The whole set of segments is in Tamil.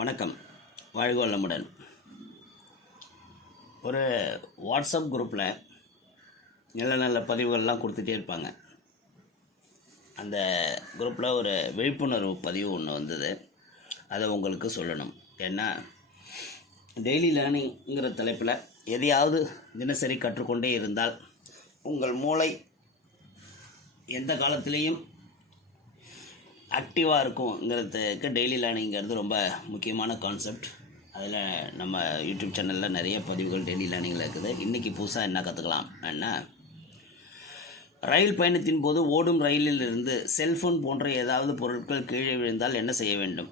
வணக்கம். வாழ்க வளமுடன். ஒரு வாட்ஸ்அப் குரூப்பில் நல்ல நல்ல பதிவுகள்லாம் கொடுத்துட்டே இருப்பாங்க. அந்த குரூப்பில் ஒரு விழிப்புணர்வு பதிவு ஒன்று வந்தது. அதை உங்களுக்கு சொல்லணும். ஏன்னா டெய்லி லேர்னிங்கிற தலைப்பில் எதையாவது தினசரி கற்றுக்கொண்டே இருந்தால் உங்கள் மூளை எந்த காலத்திலையும் ஆக்டிவாக இருக்குங்கிறதுக்கு டெய்லி லேர்னிங்கிறது ரொம்ப முக்கியமான கான்செப்ட். அதில் நம்ம யூடியூப் சேனலில் நிறைய பதிவுகள் டெய்லி லேர்னிங்கில் இருக்குது. இன்றைக்கி புதுசாக என்ன கற்றுக்கலாம் என்ன, ரயில் பயணத்தின் போது ஓடும் ரயிலில் இருந்து செல்ஃபோன் போன்ற ஏதாவது பொருட்கள் கீழே விழுந்தால் என்ன செய்ய வேண்டும்?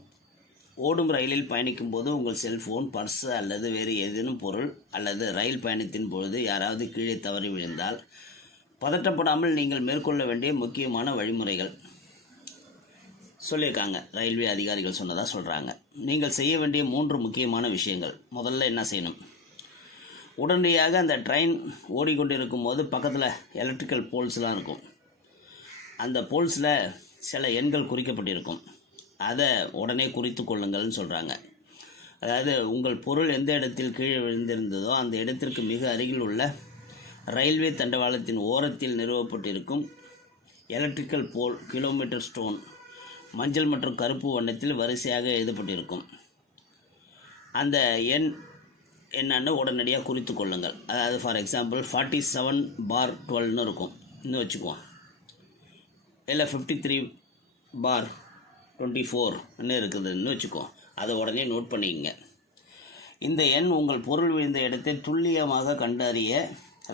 ஓடும் ரயிலில் பயணிக்கும் போது உங்கள் செல்ஃபோன், பர்ஸு அல்லது வேறு ஏதேனும் பொருள் அல்லது ரயில் பயணத்தின் பொழுது யாராவது கீழே தவறி விழுந்தால் பதட்டப்படாமல் நீங்கள் மேற்கொள்ள வேண்டிய முக்கியமான வழிமுறைகள் சொல்லியிருக்காங்க. ரயில்வே அதிகாரிகள் சொன்னதாக சொல்கிறாங்க. நீங்கள் செய்ய வேண்டிய 3 முக்கியமான விஷயங்கள். முதல்ல என்ன செய்யணும்? உடனடியாக அந்த ட்ரெயின் ஓடிக்கொண்டிருக்கும் போது பக்கத்தில் எலக்ட்ரிக்கல் போல்ஸ்லாம் இருக்கும். அந்த போல்ஸில் சில எண்கள் குறிக்கப்பட்டிருக்கும். அதை உடனே குறித்து கொள்ளுங்கள்னு சொல்கிறாங்க. அதாவது உங்கள் பொருள் எந்த இடத்தில் கீழே விழுந்திருந்ததோ அந்த இடத்திற்கு மிக அருகில் உள்ள ரயில்வே தண்டவாளத்தின் ஓரத்தில் நிறுவப்பட்டிருக்கும் எலக்ட்ரிக்கல் போல் கிலோமீட்டர் ஸ்டோன் மஞ்சள் மற்றும் கருப்பு வண்ணத்தில் வரிசையாக எழுதப்பட்டிருக்கும். அந்த எண் என்னன்னு உடனடியாக குறித்து கொள்ளுங்கள். அதாவது ஃபார் எக்ஸாம்பிள் 47/12 இருக்கும், இன்னும் வச்சுக்குவோம். இல்லை 53/24 இருக்குதுன்னு வச்சுக்குவோம். அதை உடனே நோட் பண்ணிக்கங்க. இந்த எண் உங்கள் பொருள் விழுந்த இடத்தை துல்லியமாக கண்டறிய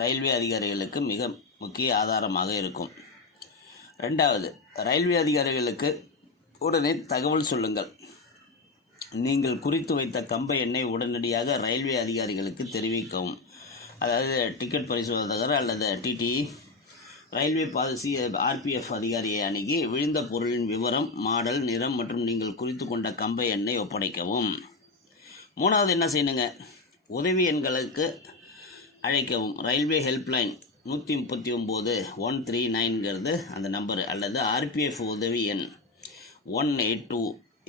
ரயில்வே அதிகாரிகளுக்கு மிக முக்கிய ஆதாரமாக இருக்கும். 2வது, ரயில்வே அதிகாரிகளுக்கு உடனே தகவல் சொல்லுங்கள். நீங்கள் குறித்து வைத்த கம்ப எண்ணை உடனடியாக ரயில்வே அதிகாரிகளுக்கு தெரிவிக்கவும். அதாவது டிக்கெட் பரிசோதகர் அல்லது டிடிஇ, ரயில்வே பாலிசி, ஆர்பிஎஃப் அதிகாரியை அணுகி விழுந்த பொருளின் விவரம், மாடல், நிறம் மற்றும் நீங்கள் குறித்து கொண்ட கம்ப எண்ணை ஒப்படைக்கவும். 3வது என்ன செய்யணுங்க? உதவி எண்களுக்கு அழைக்கவும். ரயில்வே ஹெல்ப்லைன் 139 அந்த நம்பரு, அல்லது ஆர்பிஎஃப் உதவி எண் 182,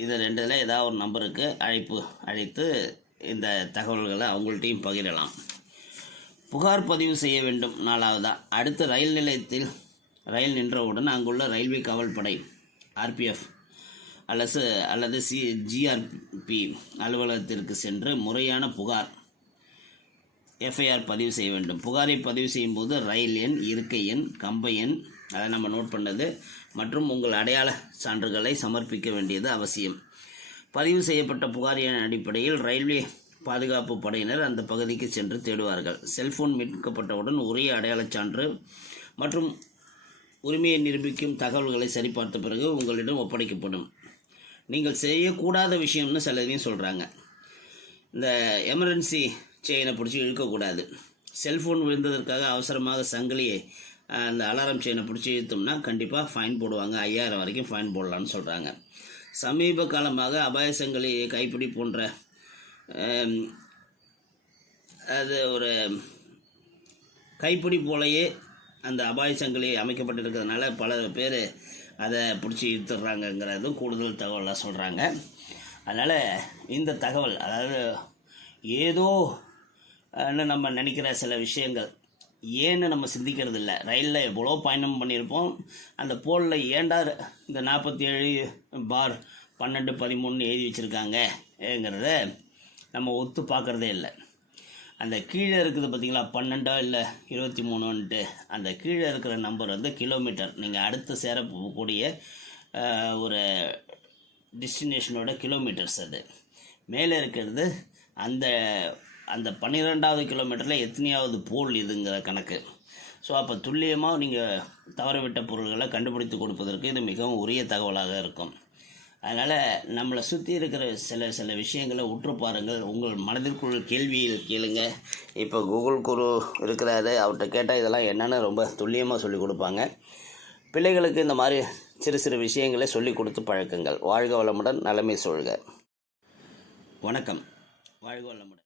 இது 2இல் ஏதாவது ஒரு நம்பருக்கு அழைத்து இந்த தகவல்களை அவங்கள்ட்டையும் பகிரலாம். புகார் பதிவு செய்ய வேண்டும். 4வதாக, அடுத்த ரயில் நிலையத்தில் ரயில் நின்றவுடன் அங்குள்ள ரயில்வே காவல்படை ஆர்பிஎஃப் அல்லது ஜிஆர்பி அலுவலகத்திற்கு சென்று முறையான புகார் எஃப்ஐஆர் பதிவு செய்ய வேண்டும். புகாரை பதிவு செய்யும்போது ரயில் எண், இருக்கை எண், கம்ப எண், அதை நம்ம நோட் பண்ணது மற்றும் உங்கள் அடையாள சான்றுகளை சமர்ப்பிக்க வேண்டியது அவசியம். பதிவு செய்யப்பட்ட புகார் எண் அடிப்படையில் ரயில்வே பாதுகாப்பு படையினர் அந்த பகுதிக்கு சென்று தேடுவார்கள். செல்போன் மீட்கப்பட்டவுடன் உரிய அடையாளச் சான்று மற்றும் உரிமையை நிரூபிக்கும் தகவல்களை சரிபார்த்த பிறகு உங்களிடம் ஒப்படைக்கப்படும். நீங்கள் செய்யக்கூடாத விஷயம்னு சிலதையும் சொல்கிறாங்க. இந்த எமர்ஜென்சி செயினை பிடிச்சி இழுக்கக்கூடாது. செல்ஃபோன் விழுந்ததற்காக அவசரமாக சங்கிலியை, அந்த அலாரம் செயினை பிடிச்சி இழுத்தோம்னா கண்டிப்பாக ஃபைன் போடுவாங்க. 5000 வரைக்கும் ஃபைன் போடலான்னு சொல்கிறாங்க. சமீப காலமாக அபாய சங்கிலி, கைப்பிடி போன்ற அது ஒரு கைப்பிடி போலையே அந்த அபாய சங்கிலி அமைக்கப்பட்டிருக்கிறதுனால பல பேர் அதை பிடிச்சி இழுத்துடுறாங்கங்கிறதும் கூடுதல் தகவலாக சொல்கிறாங்க. அதனால் இந்த தகவல், அதாவது ஏதோ நம்ம நினைக்கிற சில விஷயங்கள் ஏன்னு நம்ம சிந்திக்கிறது இல்லை. ரயிலில் எவ்வளோ பயணம் பண்ணியிருப்போம். அந்த போலில் ஏண்டா இந்த 47/12-13 எழுதி வச்சுருக்காங்கங்கிறத நம்ம ஒத்து பார்க்குறதே இல்லை. அந்த கீழே இருக்குது பார்த்திங்களா, 12 இல்லை 23ன்ட்டு, அந்த கீழே இருக்கிற நம்பர் வந்து கிலோமீட்டர். நீங்கள் அடுத்து சேரக்கூடிய ஒரு டெஸ்டினேஷனோட கிலோமீட்டர்ஸ். அது மேலே இருக்கிறது அந்த 12வது கிலோமீட்டரில் எத்தனையாவது போல் இதுங்கிற கணக்கு. ஸோ அப்போ துல்லியமாக நீங்கள் தவறவிட்ட பொருள்களை கண்டுபிடித்து கொடுப்பதற்கு இது மிகவும் உரிய தகவலாக இருக்கும். அதனால் நம்மளை சுற்றி இருக்கிற சில விஷயங்களை உற்று பாருங்கள். உங்கள் மனதிற்குள் கேள்வியில் கேளுங்க. இப்போ கூகுள் குரு இருக்கிறாரு, அவர்கிட்ட கேட்டால் இதெல்லாம் என்னென்னு ரொம்ப துல்லியமாக சொல்லிக் கொடுப்பாங்க. பிள்ளைகளுக்கு இந்த மாதிரி சிறு விஷயங்களை சொல்லிக் கொடுத்து பழக்குங்கள். வாழ்க வளமுடன், நலமே சொல்க. வணக்கம். வாழ்க வளமுடன்.